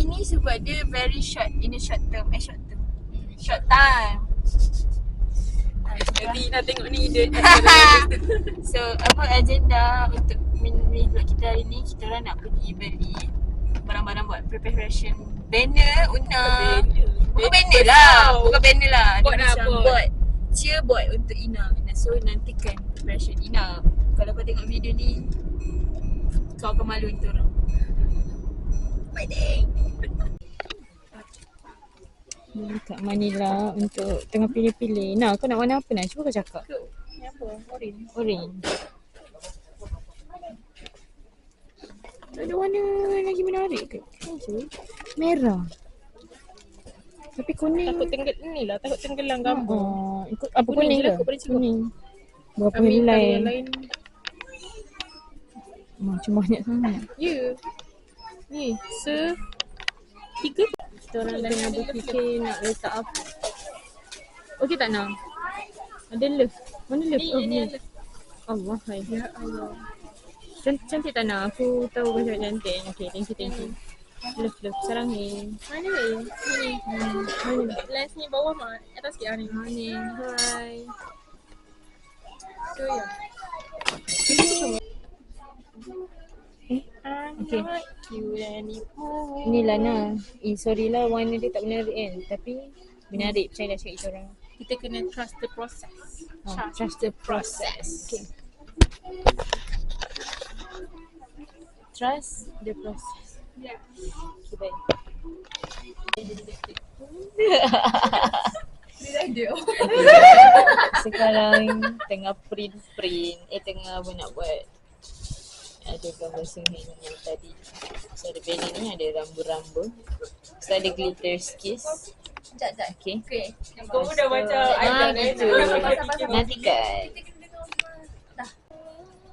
kali ni sebab dia very short, in a short time. Short time. Nanti nak tengok ni dia. So apa agenda untuk mini vlog kita hari ni? Kita orang nak pergi beli barang-barang buat preparation banner Una. Bukan banner lah. Dia Board macam lah, board. Cheerboard untuk Ina. So nantikan preparation Ina. Kalau kau tengok video ni, kau akan malu kita orang. Bye deh. Kat Manila untuk tengah pilih-pilih. Nah, kau nak warna apa nak? Cuba kau cakap. Ni apa? Orange. Tak ada warna lagi menarik ke? Merah. Tapi kuning. Takut tenggelam gambar. Apa kuning ke? Kuning. Berapa helai? Yang lain. Macam banyak sangat. Ya. Ni, tiga. Kita orang tengah berfikir nak letak apa. Okey tak nak? Ada love. Mana love? Ni. Allah hai. Ya Allah. Cantik tak nak? Aku tahu kau cakap cantik. Okay, thank you. Love. Sarang ni. Mana ni? Ni. Mana? Lens ni bawah mak. Atas sikit ni. Ni. Hai. So ya. Okay. Cute animal. Ni Lana. Sorry lah warna dia tak menarik kan. Tapi menarik. Percayalah cakap kita orang. Kita kena trust the process. Trust the process. Okay. Trust the process. Ya. Okay, baik. Sekarang tengah print. Tengah nak buat. Ada gambar sengit yang tadi. So ada banner ni, ada rambu-rambu. So ada glitter skis. Sekejap. Okay. Kau dah baca Gitu. Nantikan.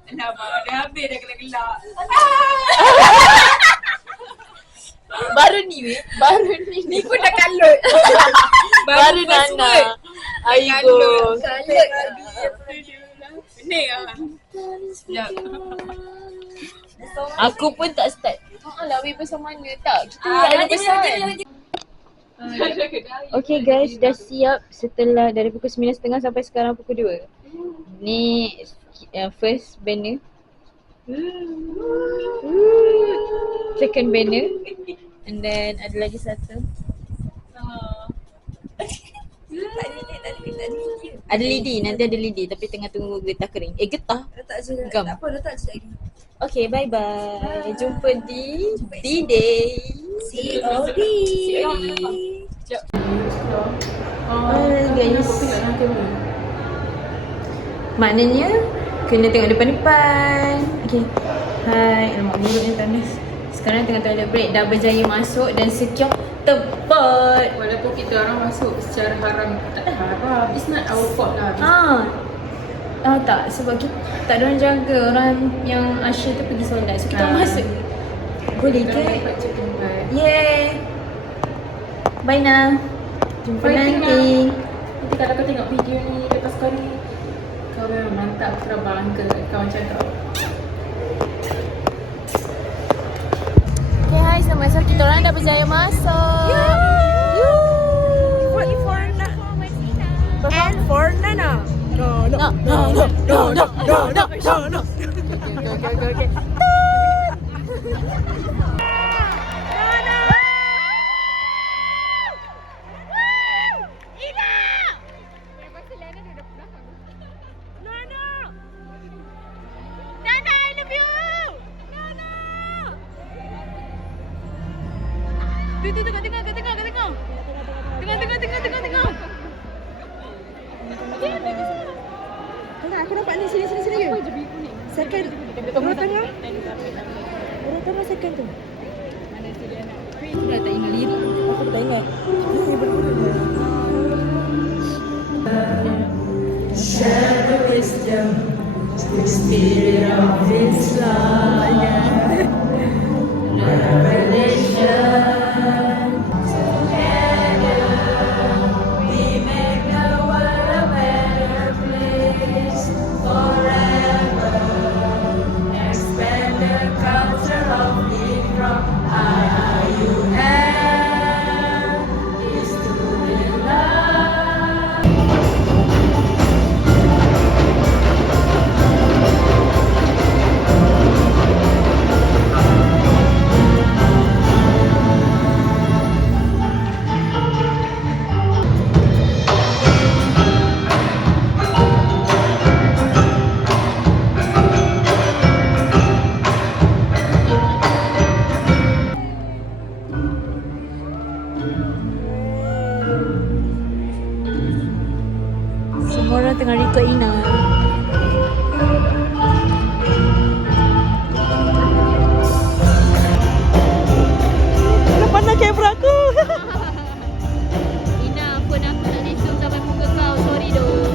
Kenapa? Dah habis dah gelak-gelak. Baru ni. Ni pun dah kalut. Baru Nana. Aigo. Ni lah. Sekejap. Aku pun tak start. Alah, weh pasal mana tak? Kita ada pesan. Okay guys, dah siap setelah dari pukul 9.30 sampai sekarang pukul 2. Ni first banner. Second banner. And then ada lagi satu. Ada lidi, nanti ada lidi tapi tengah tunggu getah kering. Getah? Letak je. Gam. Tak apa, letak je lagi. Okay, bye-bye. Jumpa di D-Day. COD. Hai guys. Maknanya kena tengok depan-depan. Okay. Hai, alamak mulutnya panas. Sekarang tengah toilet break. Dah berjaya masuk dan secure tempat. Walaupun kita orang masuk secara haram, tak haram. It's not our fault lah. Tahu tak? Sebab kita tak ada orang jaga orang yang Asya tu pergi solat. So kita masuk. Boleh ke? Yeah. Bye Nah. Jumpa nanti. Nanti kalau kau tengok video ni lepas kau ni, kau memang mantap. Kau bangga kau macam kau. Okay, hai. Selamat datang. Kita orang dah berjaya masuk. And for Nana. No. Okay. Tengah. Aku dapat ni sini je. Second. Urut tengah second tu. Mana tu dia nak. Aku dah tak ingat lirik. Aku tak ingat. Share the wisdom, the spirit of Islam, revelation. Together we make the world a better place forever. Expand the culture of Ibrahim. orang tengah record Ina. Pandang kamera aku. Ina, phone aku nak letup sampai muka kau. Sorry doh.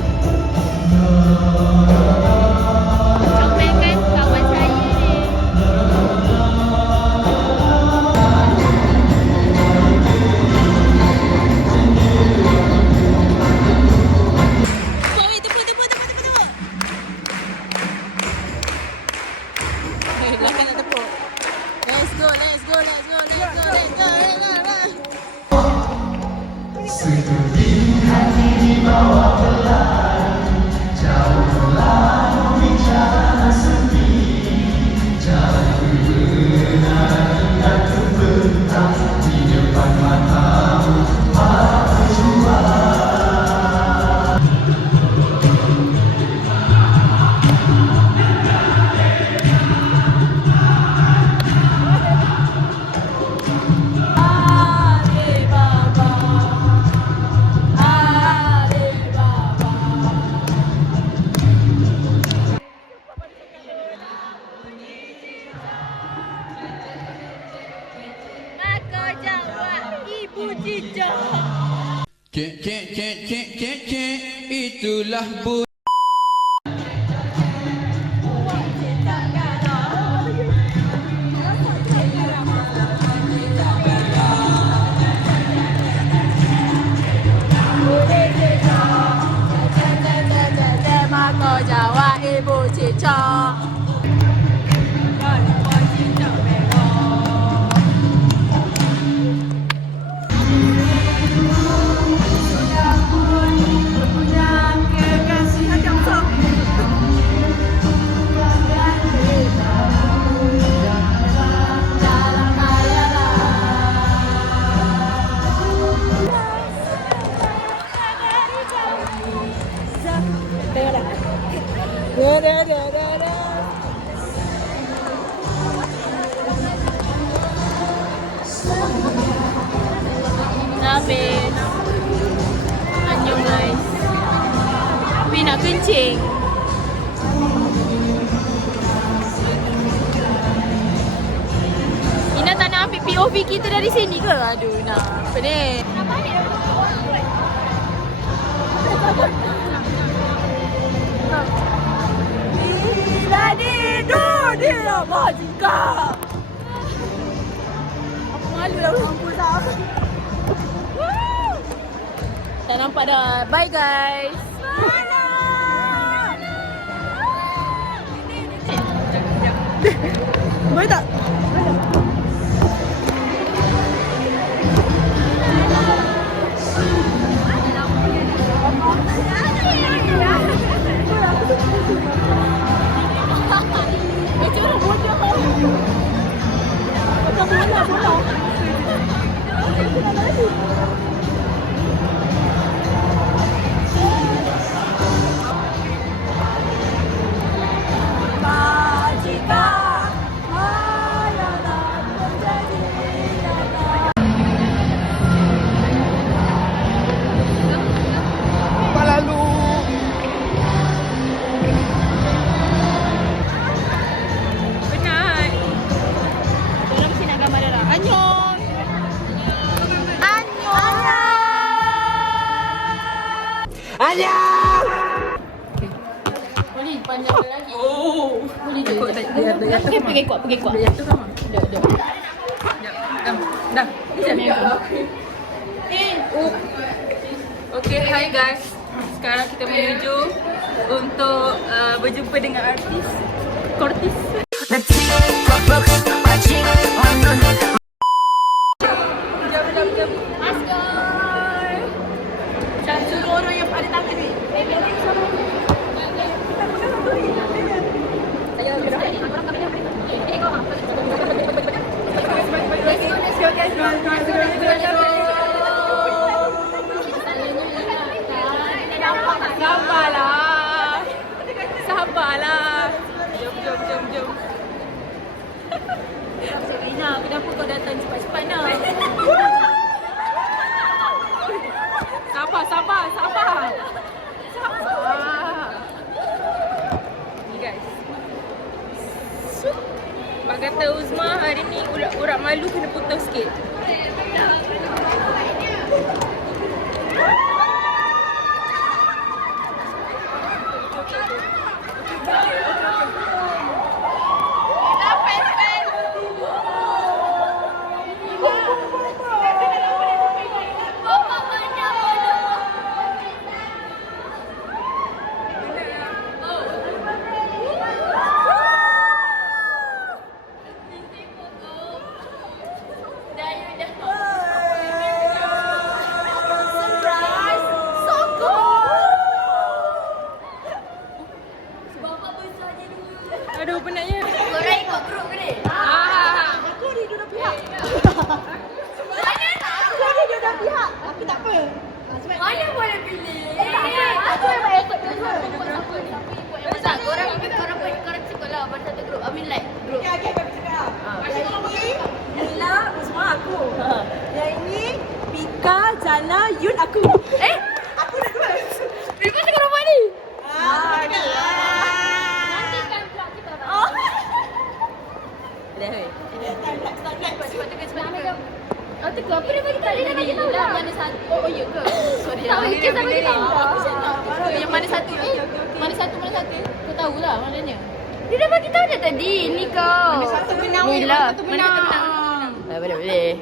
Comel kan kawan saya ni. Belakang nak tepuk. Let's go, let's go, let's go, let's go, let's go. Maka jawab ibu jejak. Kek, itulah bu. Maka jawab ibu cicak. Habis. Annyeong guys. Tapi nak kencing. Ina tak nak ambil POV kita dari sini ke? Aduh, nak. Apa ni? Bila di dunia majikan. Aku malu dah mampus dah. Tak nampak dah. Bye guys. Boleh tak? Boleh panjangkan lagi. Oh. Boleh je. Dia Pergi kuat. Dia jatuh kan? Dah. Okay, hi guys. Sekarang kita menuju untuk berjumpa dengan artis Kortis. Jom. Askar. Jangan suruh orang yang ada tangan ni. Sabarlah. Jom. Rina, kenapa kau datang cepat-cepat nak? Sabar. Tapi tak apa. Mana boleh pilih? Aku memang ikut dulu. Tak, korang sekolah pada satu grup. I mean like grup. Okay, bapak cakap. Yang ini, Nila, Uzma aku. Yang ini, Pika, Jana, Yun aku. Aku dah dua. Mereka cakap rumah ni. Nanti kan vlog kita orang. Dah weh. Oh, tengok apa dia bagi tahu? Dia dah bagi tahu dah. Mana satu? Oh, ya ke? Sorry. Tak, Kes dah bagi tahu. Yang mana satu? Mana satu? Kau tahulah maknanya. Dia dah bagi tahu dah tadi. Ni kau. Mana satu menang? Nila. Mana satu menang? Boleh.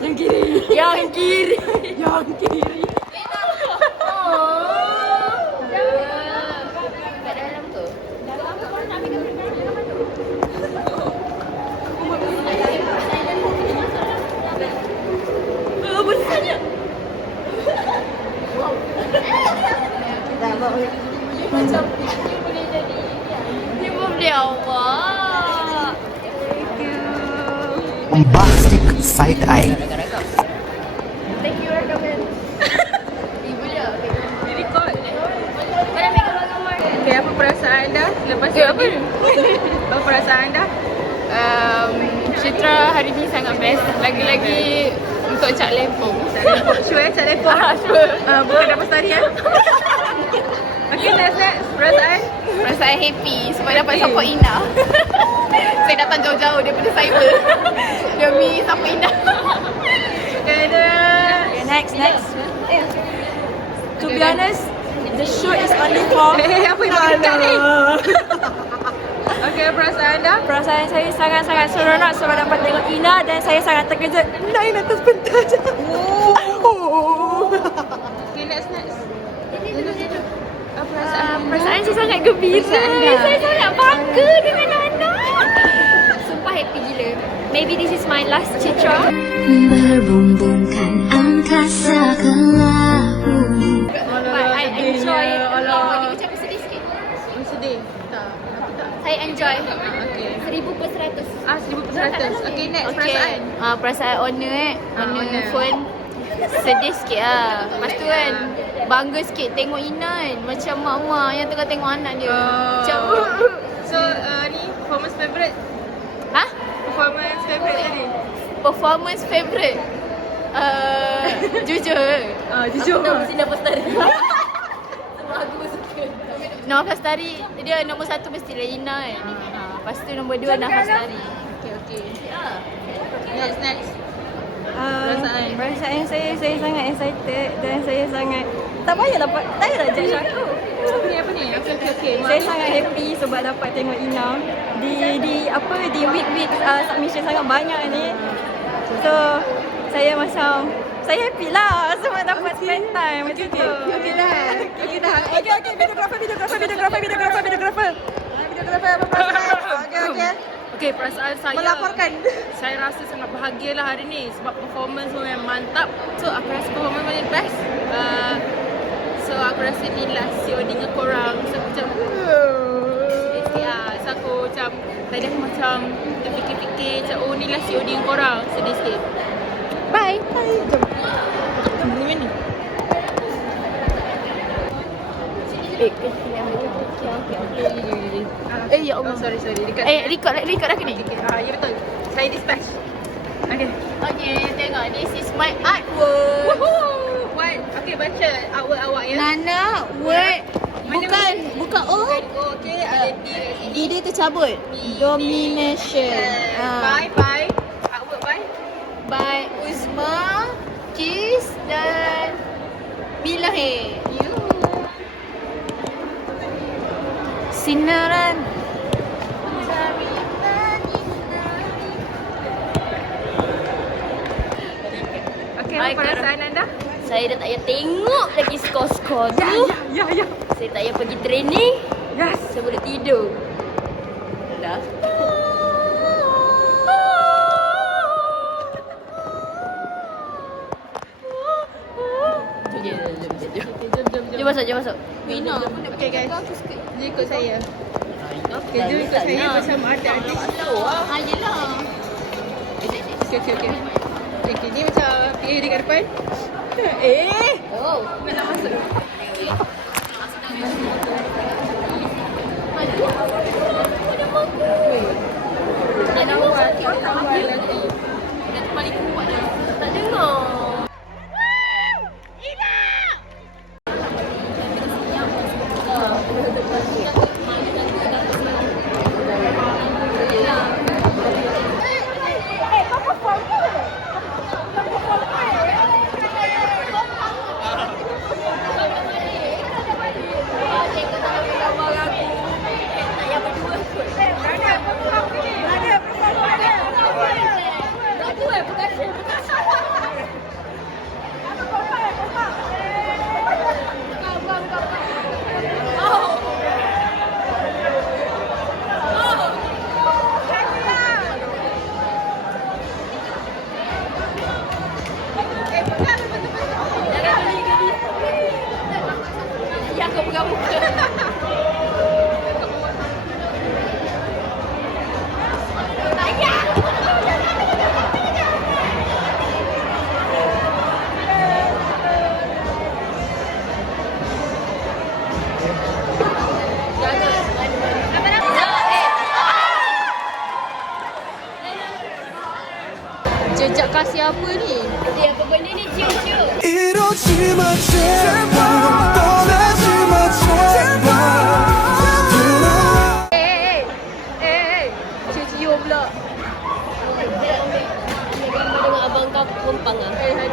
Yang kiri. Yang kiri. Kat dalam tu. Besarnya. Macam dia boleh jadi. Dia boleh awak. Thank you. Bombastic side eye. Thank you Rakaman. Boleh. Dia record. Mana ambil gambar-gambar dia? Okay, apa perasaan anda lepas apa ni? Apa perasaan anda? Citra hari ni sangat best. Lagi-lagi untuk Cak Lempong. Cak Lepong. Bukan dapat story ya? Okay, next. Perasaan? Perasaan happy sebab dapat support Ina. Saya datang jauh-jauh daripada cyber demi support Ina. Okay, Next. To be honest, the show is only for... apa yang nak dekat ni? Okay, perasaan anda? Perasaan saya sangat-sangat seronok sebab dapat tengok Ina dan saya sangat terkejut. Naik atas pentas je. Okay, next. Apa perasaan? Perasaan saya sangat gembira. Saya sangat bangga dengan anak. Sumpah happy gila. Maybe this is my last Citra. Berbumbungkan angkasa ke laut. But I enjoy it. Bagi macam sedih sikit. Sedih? Tak. Saya enjoy. Okay. 1000%. 1100. Okay, next. Perasaan? Perasaan honor honor honor. phone. Sedih sikit lah. Lepas tu kan bangga sikit tengok Ina kan. Macam mak-mak yang tengah tengok anak dia. Macam So, ni performance favourite? Hah? Performance favourite tadi? Performance favourite? Jujur. Jujur. Aku mesti Nova Stari. Sebab aku suka. Nova Stari, dia nombor 1 mestilah Ina kan. Lepas tu nombor 2 Nova Stari. Okay. Next. Perasaan saya sangat excited dan saya sangat... Tak payahlah judge aku. Apa ni? Okay. Saya sangat happy sebab dapat tengok Ina di week submission sangat banyak ni. So saya happy lah sebab dapat spend time macam tu. Okay dah. Okay, videographer. Okay, perasaan saya Melaporkan. Saya rasa sangat bahagia lah hari ni sebab performance memang mantap. So aku rasa performance paling best. So aku rasa ni lah COD dengan korang. So aku macam so aku macam tadi aku macam terfikir-fikir macam oh ni lah COD dengan korang. Sedih sikit. Bye. Jom pergi mana? Ya Allah. Sorry. Dekat Record aku ni. Okay. Ya betul. Saya dispatch. Okay. Okay, tengok. This is my artwork. Woohoo! What? Okay, baca artwork awak ya. Nana word Mana bukan O. Okay, ada D. D dia tercabut. Domination. Bye. Artwork bye. By Uzma, Kis dan Milahe. Sinaran. Okay, apa perasaan anda? Saya dah tak payah tengok lagi skor-skor tu. Ya. Saya tak payah pergi training. Yes. Saya boleh tidur. Dah. Jom masuk. Mina, Okay guys, dia ikut saya. Okay, jom ikut saya bersama ada artis. Yelah. Okay. Okay, ni macam pilih dekat depan. Nak masuk. Tak dengar. Jejak kasih apa ni? Apa benda ni cium-cium? 이러지 마 제발 떠나지 마 제발 Cium-cium pula. Gambar dengan abang kau kompang ah. Hadi.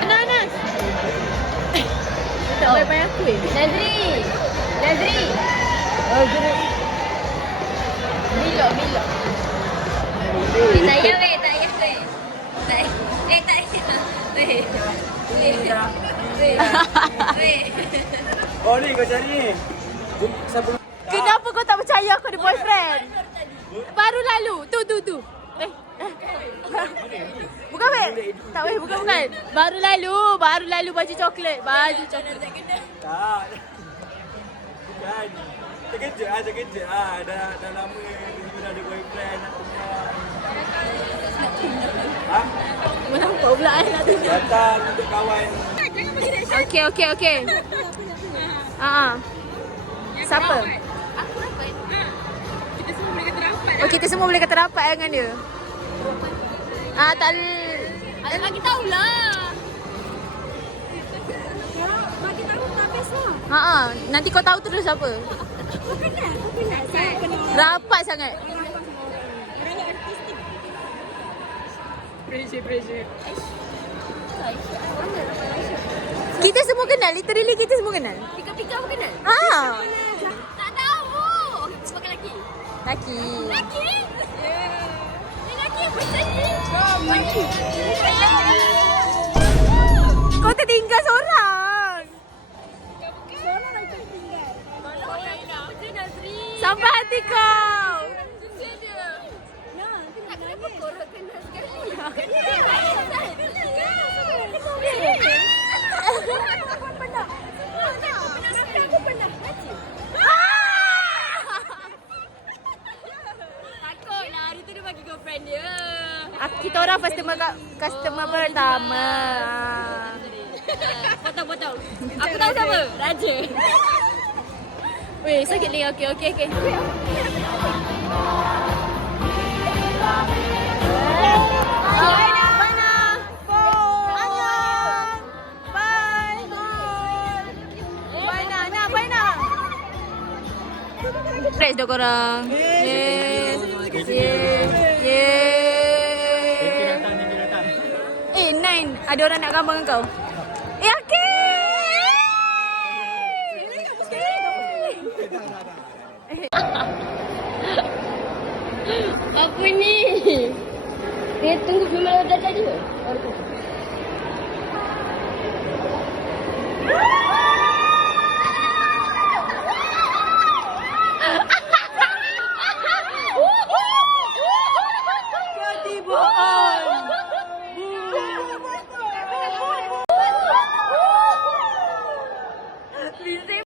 Ananas. Tak bayar aku Nazri. Bila. Tak payah weh. Tak payah. Weh. Oh ni kau cari ni. Siapa? Kenapa kau tak percaya aku ada boyfriend? Baru lalu. Tu. Bukan weh. Tak weh, bukan. Baru lalu baju coklat. Tak. Bukan. Terkejut. Dah lama dia dah ada boyfriend nak tunang. Ha? Menampak pula nak tunjuk. Datang untuk kawan. Okey. Siapa? Aku rapat. Kita semua boleh kata rapat dengan dia. Tak Bagi tahulah. nanti kau tahu terus siapa. Rapat sangat. Pressure. Kita semua kenal, literally kita semua kenal. Pika-pika apa kenal? Tak tahu. Sebagai lelaki. Laki. Lelaki apa tadi? Kau tertinggal seorang. Sampai hati kau. Kenapa korang kenal sekali? Aku pernah takutlah hari tu dia bagi girlfriend dia. Kita orang customer pertama. Potong. Aku tahu siapa? Raja. Weh, sakit ni. Okey. Press dah korang. Yes. Nanti datang. 9. Ada orang nak gambar dengan kau? Okey. Apa ni? Dia tunggu memang dah tadi ke? Lindsay